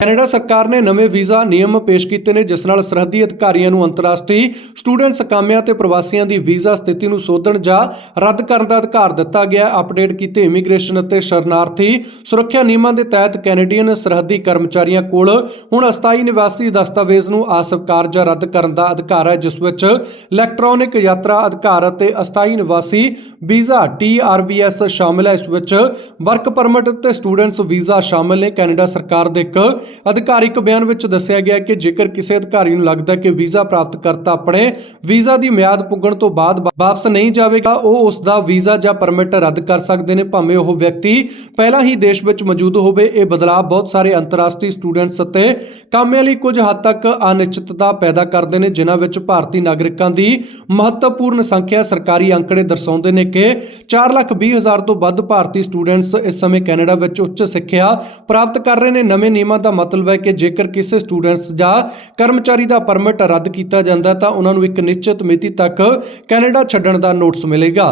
Canada ਸਰਕਾਰ ਨੇ ਨਵੇਂ ਵੀਜ਼ਾ ਨਿਯਮ ਪੇਸ਼ ਕੀਤੇ ਨੇ, ਜਿਸ ਨਾਲ ਸਰਹੱਦੀ ਅਧਿਕਾਰੀਆਂ ਨੂੰ ਅੰਤਰਰਾਸ਼ਟਰੀ ਸਟੂਡੈਂਟਸ, ਕਾਮਿਆਂ ਤੇ ਪ੍ਰਵਾਸੀਆਂ ਦੀ ਵੀਜ਼ਾ ਸਥਿਤੀ ਨੂੰ ਸੋਧਣ ਜਾਂ ਰੱਦ ਕਰਨ ਦਾ ਅਧਿਕਾਰ ਦਿੱਤਾ ਗਿਆ। ਅਪਡੇਟ ਕੀਤੇ ਇਮੀਗ੍ਰੇਸ਼ਨ ਅਤੇ ਸ਼ਰਨਾਰਥੀ ਸੁਰੱਖਿਆ ਨਿਯਮਾਂ ਦੇ ਤਹਿਤ ਕੈਨੇਡੀਅਨ ਸਰਹੱਦੀ ਕਰਮਚਾਰੀਆਂ ਕੋਲ ਹੁਣ ਅਸਥਾਈ ਨਿਵਾਸੀ ਦਸਤਾਵੇਜ਼ ਨੂੰ ਆਸਵਕਾਰ ਜਾਂ ਰੱਦ ਕਰਨ ਦਾ ਅਧਿਕਾਰ ਹੈ, ਜਿਸ ਵਿੱਚ ਇਲੈਕਟ੍ਰੋਨਿਕ ਯਾਤਰਾ ਅਧਿਕਾਰ ਅਤੇ ਅਸਥਾਈ ਨਿਵਾਸੀ ਵੀਜ਼ਾ TRVS ਸ਼ਾਮਲ ਹੈ। ਇਸ ਵਿੱਚ ਵਰਕ ਪਰਮਿਟ ਅਤੇ ਸਟੂਡੈਂਟਸ ਵੀਜ਼ਾ ਸ਼ਾਮਲ ਨੇ। ਕੈਨੇਡਾ ਸਰਕਾਰ ਦੇ ਇੱਕ ਅਧਿਕਾਰਿਕ ਬਿਆਨ ਵਿੱਚ ਦੱਸਿਆ ਗਿਆ ਕਿ ਜੇਕਰ ਕਿਸੇ ਅਧਿਕਾਰੀ ਨੂੰ ਲੱਗਦਾ ਕਿ ਵੀਜ਼ਾ ਪ੍ਰਾਪਤਕਰਤਾ ਆਪਣੇ ਵੀਜ਼ਾ ਦੀ ਮਿਆਦ ਪੁੱਗਣ ਤੋਂ ਬਾਅਦ ਵਾਪਸ ਨਹੀਂ ਜਾਵੇਗਾ, ਉਹ ਉਸ ਦਾ ਵੀਜ਼ਾ ਜਾਂ ਪਰਮਿਟ ਰੱਦ ਕਰ ਸਕਦੇ ਨੇ। ਭਾਵੇਂ ਉਹ ਵਿਅਕਤੀ ਪਹਿਲਾਂ ਹੀ ਦੇਸ਼ ਵਿੱਚ ਮੌਜੂਦ ਹੋਵੇ, ਇਹ ਬਦਲਾਅ ਬਹੁਤ ਸਾਰੇ ਅੰਤਰਰਾਸ਼ਟਰੀ ਸਟੂਡੈਂਟਸ ਅਤੇ ਕਾਮਿਆਂ ਲਈ ਕੁਝ ਹੱਦ ਤੱਕ ਅਨਿਸ਼ਚਿਤਤਾ ਪੈਦਾ ਕਰਦੇ ਨੇ, ਜਿਨ੍ਹਾਂ ਵਿੱਚ ਭਾਰਤੀ ਨਾਗਰਿਕਾਂ ਦੀ ਮਹੱਤਵਪੂਰਨ ਸੰਖਿਆ ਸਰਕਾਰੀ ਅੰਕੜੇ ਦਰਸਾਉਂਦੇ ਨੇ ਕਿ 420000 ਤੋਂ ਵੱਧ ਭਾਰਤੀ ਸਟੂਡੈਂਟਸ ਇਸ ਸਮੇਂ ਕੈਨੇਡਾ ਵਿੱਚ ਉੱਚ ਸਿੱਖਿਆ ਪ੍ਰਾਪਤ ਕਰ ਰਹੇ ਨੇ। ਨਵੇਂ ਨਿਯਮਾਂ ਦਾ ਮਤਲਬ ਹੈ ਕਿ ਜੇਕਰ ਕਿਸੇ ਸਟੂਡੈਂਟਸ ਜਾਂ ਕਰਮਚਾਰੀ ਦਾ ਪਰਮਿਟ ਰੱਦ ਕੀਤਾ ਜਾਂਦਾ ਤਾਂ ਉਹਨਾਂ ਨੂੰ ਇੱਕ ਨਿਸ਼ਚਿਤ ਮਿਤੀ ਤੱਕ ਕੈਨੇਡਾ ਛੱਡਣ ਦਾ ਨੋਟਿਸ ਮਿਲੇਗਾ।